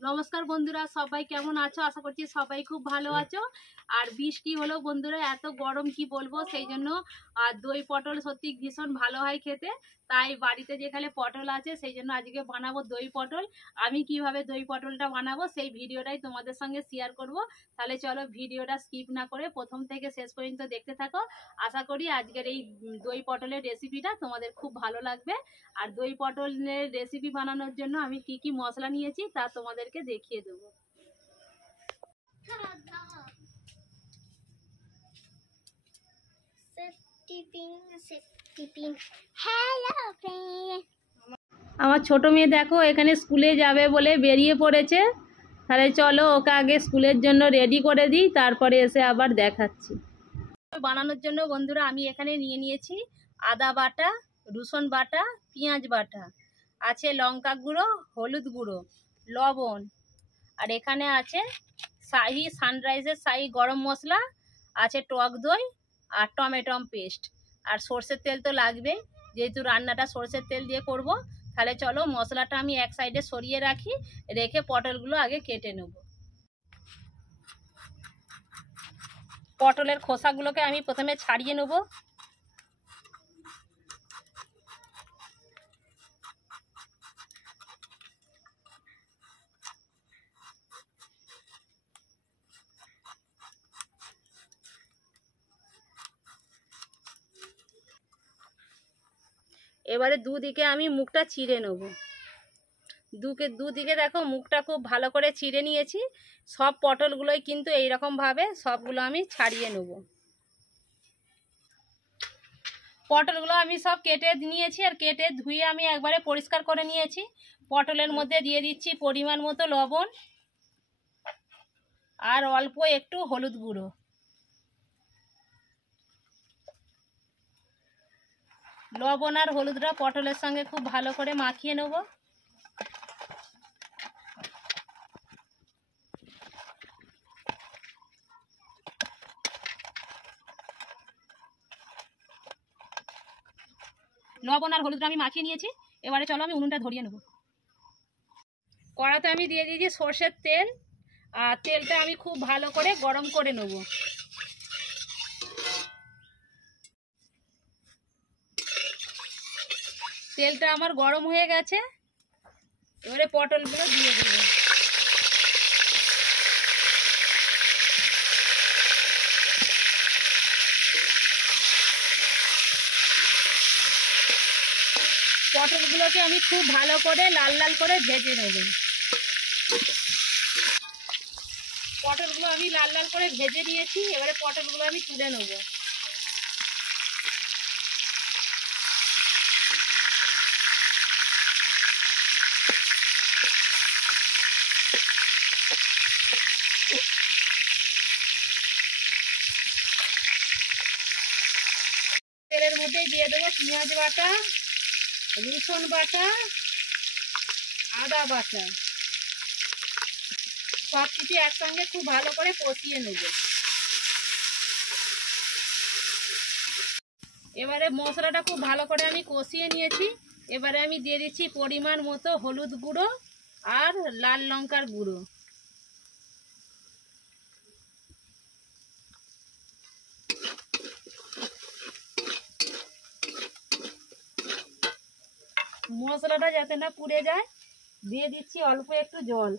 নমস্কার বন্ধুরা, সবাই কেমন আছো? আশা করছি সবাই খুব ভালো আছো। আর বৃষ্টি হলো বন্ধুরা, এত গরম কি বলবো, সেই জন্য আর দই পটল সত্যি ভীষণ ভালো হয় খেতে। তাই বাড়িতে যেখানে পটল আছে সেই জন্য আজকে বানাবো দই পটল। আমি কিভাবে দই পটলটা বানাবো সেই ভিডিওটাই তোমাদের সঙ্গে শেয়ার করব। তাহলে চলো ভিডিওটা স্কিপ না করে প্রথম থেকে শেষ পর্যন্ত দেখতে থাকো। আশা করি আজকের এই দই পটলের রেসিপিটা তোমাদের খুব ভালো লাগবে। আর দই পটলের রেসিপি বানানোর জন্য আমি কি কি মশলা নিয়েছি তা তোমাদেরকে দেখিয়ে দেবো। আমার ছোট মেয়ে দেখো এখানে স্কুলে যাবে বলে বেরিয়ে পড়েছে। তাহলে চলো ওকে আগে স্কুলের জন্য রেডি করে দিই, তারপরে এসে আবার দেখাচ্ছি। বানানোর জন্য বন্ধুরা আমি এখানে নিয়ে নিয়েছি আদা বাটা, রসুন বাটা, পেঁয়াজ বাটা, আছে লঙ্কা গুঁড়ো, হলুদ গুঁড়ো, লবণ, আর এখানে আছে শাহি সানরাইজের শাহি গরম মশলা, আছে টক দই আর টমেটো পেস্ট। আর সর্ষের তেল তো লাগবেই, যেহেতু রান্নাটা সর্ষের তেল দিয়ে করব। তাহলে চলো মশলাটা আমি এক সাইডে সরিয়ে রাখি, রেখে পটলগুলো আগে কেটে নেব। পটলের খোসাগুলোকে আমি প্রথমে ছাড়িয়ে নেব। এবারে দুদিকে আমি মুখটা চিড়ে নেব। দুদিকে দেখো মুখটা খুব ভালো করে চিড়ে নিয়েছি। সব পটলগুলোই কিন্তু এইরকমভাবে সবগুলো আমি ছাড়িয়ে নেব। পটলগুলো আমি সব কেটে নিয়েছি, আর কেটে ধুয়ে আমি একবারে পরিষ্কার করে নিয়েছি। পটলের মধ্যে দিয়ে দিচ্ছি পরিমাণ মতো লবণ আর অল্প একটু হলুদ গুঁড়ো। লবণ আর হলুদটা পটলের সঙ্গে খুব ভালো করে মাখিয়ে নেব। লবণ আর হলুদটা আমি মাখিয়ে নিয়েছি। এবারে চলো আমি উনুনটা ধরিয়ে নেব। কড়াতে আমি দিয়ে দিয়েছি সর্ষের তেল, আর তেলটা আমি খুব ভালো করে গরম করে নেব। তেলটা আমার গরম হয়ে গেছে, এবারে পটলগুলো দিয়ে দেব। পটলগুলোকে আমি খুব ভালো করে লাল লাল করে ভেজে নেব। পটলগুলো আমি লাল লাল করে ভেজে নিয়েছি, এবারে পটলগুলো আমি তুলে নেব। তেলের মধ্যে দিয়ে দেবো পেঁয়াজ বাটা, রসুন বাটা, আদা বাটা, সব কিছু একসঙ্গে খুব ভালো করে কষিয়ে নেব। এবারে মশলাটা খুব ভালো করে আমি কষিয়ে নিয়েছি। এবারে আমি দিয়ে দিচ্ছি পরিমাণ মতো হলুদ গুঁড়ো আর লাল লঙ্কার গুঁড়ো। মশলাটা যাতে না পুড়ে যায় দিয়ে দিচ্ছি অল্প একটু জল।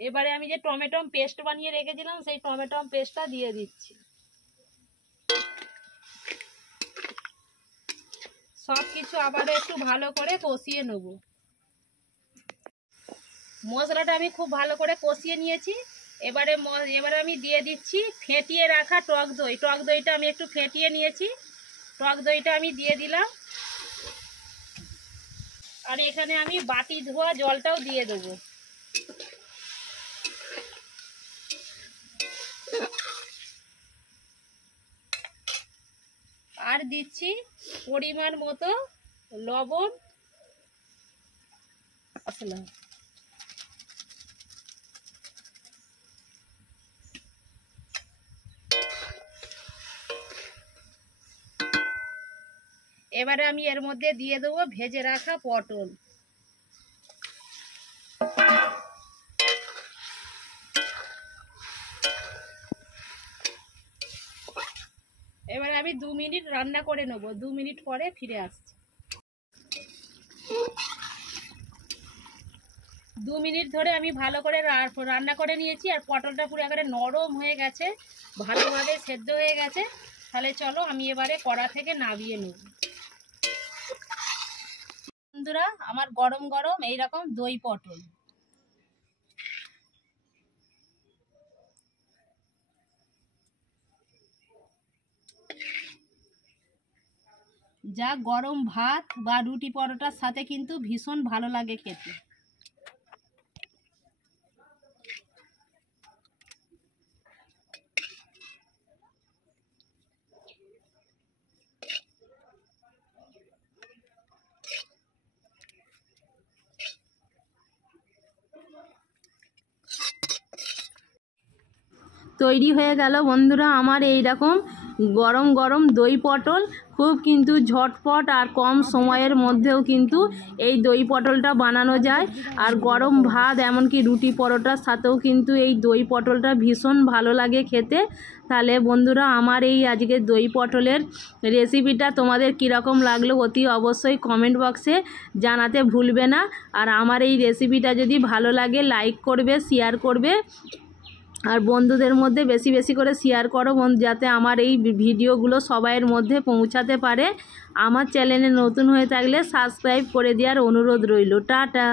এবারে আমি যে টমেটো পেস্ট বানিয়ে রেখেছিলাম সেই টমেটো পেস্টটা দিয়ে দিচ্ছি। সব কিছু আবার একটু ভালো করে কষিয়ে নেব। মশলাটা আমি খুব ভালো করে কষিয়ে নিয়েছি। এবারে আমি দিয়ে দিচ্ছি ফেটিয়ে রাখা টক দই। টক দইটা আমি একটু ফেটিয়ে নিয়েছি, টক দইটা আমি দিয়ে দিলাম। আর এখানে আমি বাটি ধোয়া জলটাও দিয়ে দেবো। আর দিচ্ছি পরিমাণ মতো লবণ, মশলা। এবারে আমি এর মধ্যে দিয়ে দেবো ভেজে রাখা পটল। এবারে আমি 2 মিনিট রান্না করে নেব, 2 মিনিট পরে ফিরে আসছি। 2 মিনিট ধরে আমি ভালো করে রান্না করে নিয়েছি, আর পটলটা পুরো একেবারে নরম হয়ে গেছে, ভালোভাবে সেদ্ধ হয়ে গেছে। তাহলে চলো আমি এবারে কড়া থেকে নামিয়ে নেব। বন্ধুরা, আমার গরম গরম এইরকম দই পটল। যা গরম ভাত বা রুটি পরোটার সাথে কিন্তু ভীষণ ভালো লাগে খেতে। তৈরি হয়ে গেল বন্ধুরা আমার এই রকম গরম গরম দই পটল। খুব কিন্তু ঝটপট আর কম সময়ের মধ্যেও কিন্তু এই দই পটলটা বানানো যায়, আর গরম ভাত এমনকি রুটি পরোটার সাথেও কিন্তু এই দই পটলটা ভীষণ ভালো লাগে খেতে। তাহলে বন্ধুরা, আমার এই আজকে দই পটলের রেসিপিটা তোমাদের কীরকম লাগলো অতি অবশ্যই কমেন্ট বক্সে জানাতে ভুলবে না। আর আমার এই রেসিপিটা যদি ভালো লাগে লাইক করবে, শেয়ার করবে, আর বন্ধুদের মধ্যে বেশি বেশি করে শেয়ার করো যাতে আমার এই ভিডিওগুলো সবাইয়ের মধ্যে পৌঁছাতে পারে। আমার চ্যানেলে নতুন হয়ে থাকলে সাবস্ক্রাইব করে দেওয়ার অনুরোধ রইল। টাটা।